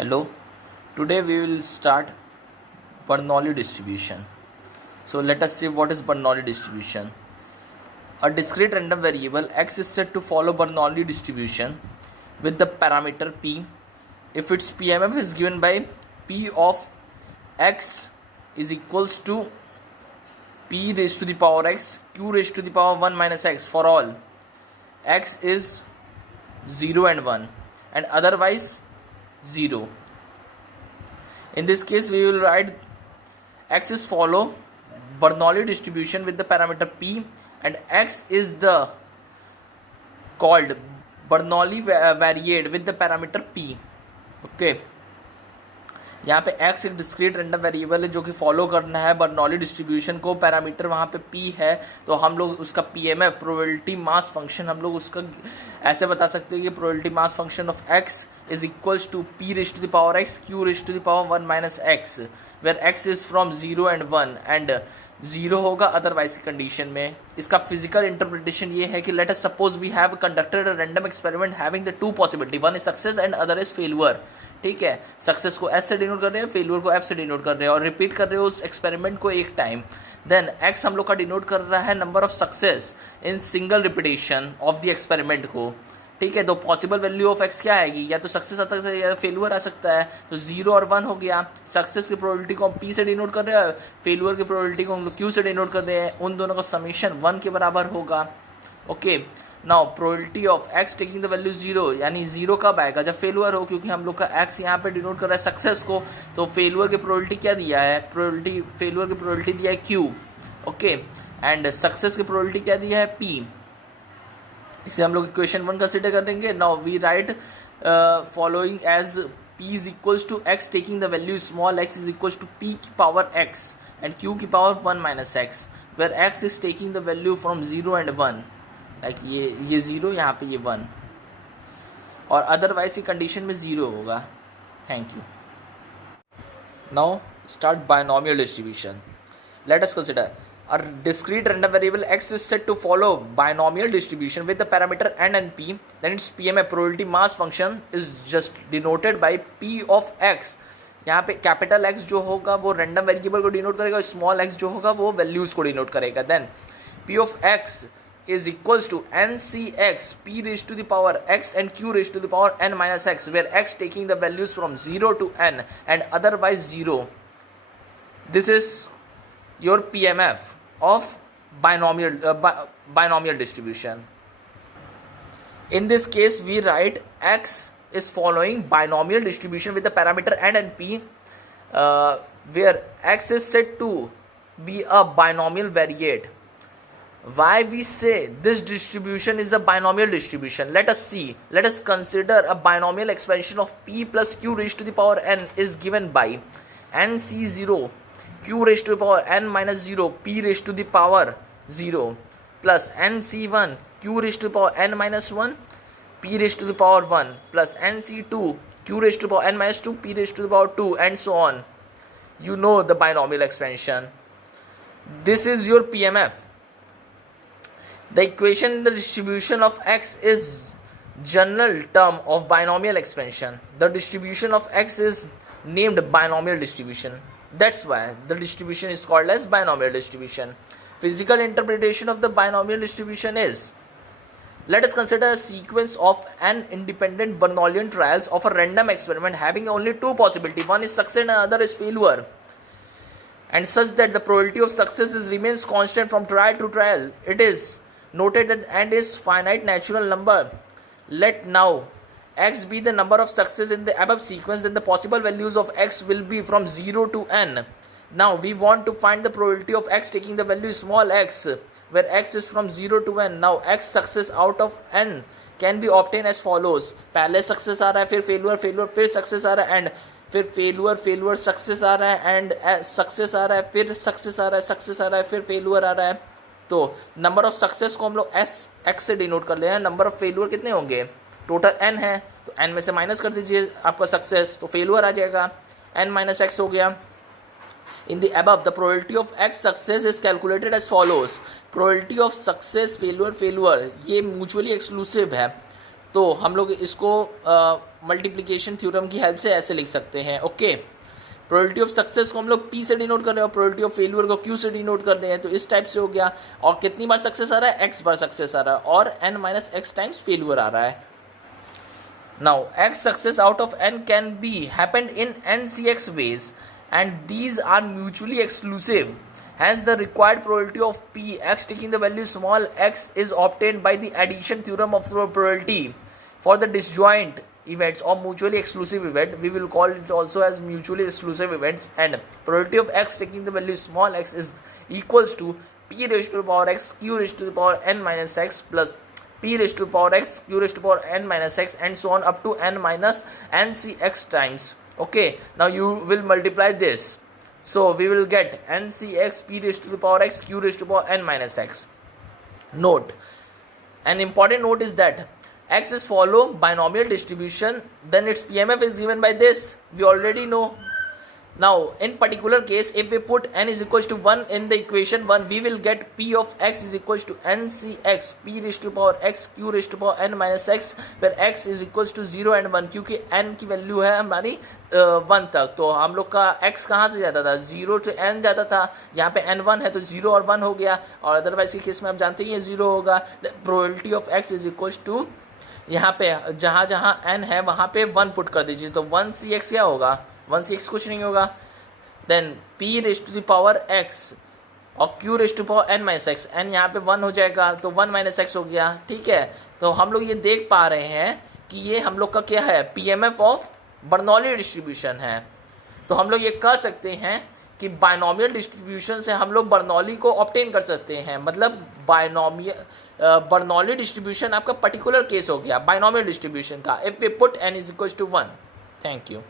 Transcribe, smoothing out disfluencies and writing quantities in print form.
Hello, today we will start Bernoulli distribution. So let us see what is Bernoulli distribution. A discrete random variable x is said to follow Bernoulli distribution with the parameter p if its PMF is given by p of x is equals to p raised to the power x q raised to the power 1 minus x for all x is 0 and 1 and otherwise 0. In this case we will write x is follow Bernoulli distribution with the parameter p and x is the called Bernoulli variate with the parameter p. Okay यहाँ पे x एक discrete random variable है जो कि follow करना है Bernoulli distribution को. Parameter वहाँ पे p है तो हम लोग उसका PMF प्रोबेबिलिटी मास फंक्शन हम लोग उसका ऐसे बता सकते हैं कि probability mass function of x is equals to p raise to the power x q raise to the power 1 minus x where x is from 0 and 1 and 0 होगा otherwise की कंडीशन में. इसका फिजिकल इंटरप्रिटेशन ये है कि let us suppose we have conducted a random experiment having the two possibility, one is success and other is failure. ठीक है, success को एस से डिनोट कर रहे हैं, फेलियर को एफ से डिनोट कर रहे हैं और रिपीट कर रहे हो उस एक्सपेरिमेंट को एक टाइम. देन एक्स हम लोग का डिनोट कर रहा है number of success in single repetition of the experiment को. ठीक है, तो पॉसिबल वैल्यू ऑफ एक्स क्या आएगी, या तो सक्सेस आ सकता है या फेलियर आ सकता है. तो 0 और 1 हो गया. सक्सेस की प्रोबेबिलिटी को हम पी से डिनोट कर रहे हैं, फेलियर की प्रोबेबिलिटी को हम लोग क्यू से डिनोट कर रहे हैं. उन दोनों का समीशन 1 के बराबर होगा. Okay, now probability of x taking the value 0, यानी 0 कब आएगा, जब फेलियर हो, क्योंकि हम लोग का एक्स यहाँ पे डिनोट कर रहा है सक्सेस को. तो फेलियर की प्रोबेबिलिटी क्या दिया है, प्रोबेबिलिटी फेलियर की प्रोबेबिलिटी दिया है क्यू. ओके, एंड सक्सेस की प्रोबेबिलिटी क्या दिया है पी. इसे हम लोग इक्वेशन 1 कंसिडर करेंगे. Now we write following as p is equals to x taking the value small x is equals to p की पावर x एंड q की power 1 minus x where x is taking the value from 0 and 1, like ये 0, यहाँ पे ये 1 और otherwise की condition में 0 होगा. Thank you. Now start binomial distribution. Let us consider a discrete random variable x is said to follow binomial distribution with the parameter n and p, then its PMF probability mass function is just denoted by p of x. यहाँ पे capital x जो होगा वो random variable को denote करेगा, small x जो होगा वो वैल्यूज को डिनोट करेगा. Then p of x is equals to ncx p raised to the power x and q raised to the power n minus x where x taking the values from 0 to n and otherwise 0. This is your PMF of binomial distribution. In this case we write x is following binomial distribution with the parameter n and p where x is said to be a binomial variate. Why we say this distribution is a binomial distribution? Let us see. Let us consider a binomial expansion of p plus q raised to the power n is given by nc0 q raised to the power n minus 0 p raised to the power 0 plus nc1 q raised to the power n minus 1 p raised to the power 1 plus nc2 q raised to the power n minus 2 p raised to the power 2 and so on. You know the binomial expansion. This is your PMF. The equation in the distribution of x is general term of binomial expansion. The distribution of x is named binomial distribution. That's why the distribution is called as binomial distribution. Physical interpretation of the binomial distribution is, let us consider a sequence of n independent Bernoullian trials of a random experiment having only two possibilities, one is success and another is failure, and such that the probability of success remains constant from trial to trial. It is noted that n is finite natural number. Let now x be the number of success in the above sequence, then the possible values of x will be from 0 to n. Now we want to find the probability of x taking the value small x where x is from 0 to n. Now x success out of n can be obtained as follows. पहले success आ रहा है, फिर failure, फिर success आ रहा है, and फिर failure, success आ रहा है, and success आ रहा है, फिर success आ रहा है, फिर failure आ रहा है. तो नंबर ऑफ सक्सेस को हम लोग x से डिनोट कर ले हैं. नंबर ऑफ फेलियर कितने होंगे, टोटल n है, तो n में से माइनस कर दीजिए आपका सक्सेस, तो फेलियर आ जाएगा, n माइनस x हो गया. In the above the probability of x success is calculated as follows. Probability of success failure ये म्यूचुअली एक्सक्लूसिव है, तो हम लोग इसको मल्टीप्लिकेशन थ्योरम की हेल्प से ऐसे लिख सकते हैं। ओके, प्रोबेबिलिटी ऑफ सक्सेस को हम लोग P से डिनोट कर रहे हैं और प्रोबेबिलिटी ऑफ फेलियर को Q से डिनोट कर रहे हैं, तो इस टाइप से हो गया। और कितनी बार सक्सेस आ रहा है, X बार सक्सेस आ रहा है और n minus X times failure आ रहा है। Now X success out of n can be happened in NCX ways and these are mutually exclusive. Hence the required probability of P X taking the value small x is obtained by the addition theorem of probability for the disjoint events or mutually exclusive event. We will call it also as mutually exclusive events, and probability of x taking the value small x is equals to P raised to the power x Q raised to the power n minus x plus P raised to the power x Q raised to the power n minus x and so on up to n minus NCX times. Okay, now you will multiply this. So we will get NCX P raised to the power x Q raised to the power n minus x. Note, an important note is that x is follow binomial distribution, then its PMF is given by this. We already know. Now in particular case, if we put n is equals to 1 in the equation 1, we will get P of x is equals to NCX P raised to the power x Q raised to the power n minus x, where x is equals to 0 and 1, क्योंकि n की value है हमारी 1 तक, तो हम लोग का x कहाँ से जाता था, 0 to n जाता था। यहाँ पे n 1 है तो 0 और 1 हो गया, और अदरवाइज के केस में आप जानते हैं ये 0 होगा। Probability of x is equals to, यहाँ पे जहाँ जहाँ n है वहाँ पे 1 पुट कर दीजिए, तो 1cx क्या होगा, 1cx कुछ नहीं होगा। Then p raise to the power x और q raise to power n minus x, n यहाँ पे 1 हो जाएगा तो 1 माइनस एक्स हो गया। ठीक है, तो हम लोग ये देख पा रहे हैं कि ये हम लोग का क्या है, PMF ऑफ बर्नौली डिस्ट्रीब्यूशन है। तो हम लोग ये कह सकते हैं कि बायनॉमियल डिस्ट्रीब्यूशन से हम लोग बर्नौली को ऑब्टेन कर सकते हैं, मतलब बर्नौली डिस्ट्रीब्यूशन आपका पर्टिकुलर केस हो गया बायनॉमियल डिस्ट्रीब्यूशन का, if we put n is equal to 1। Thank you.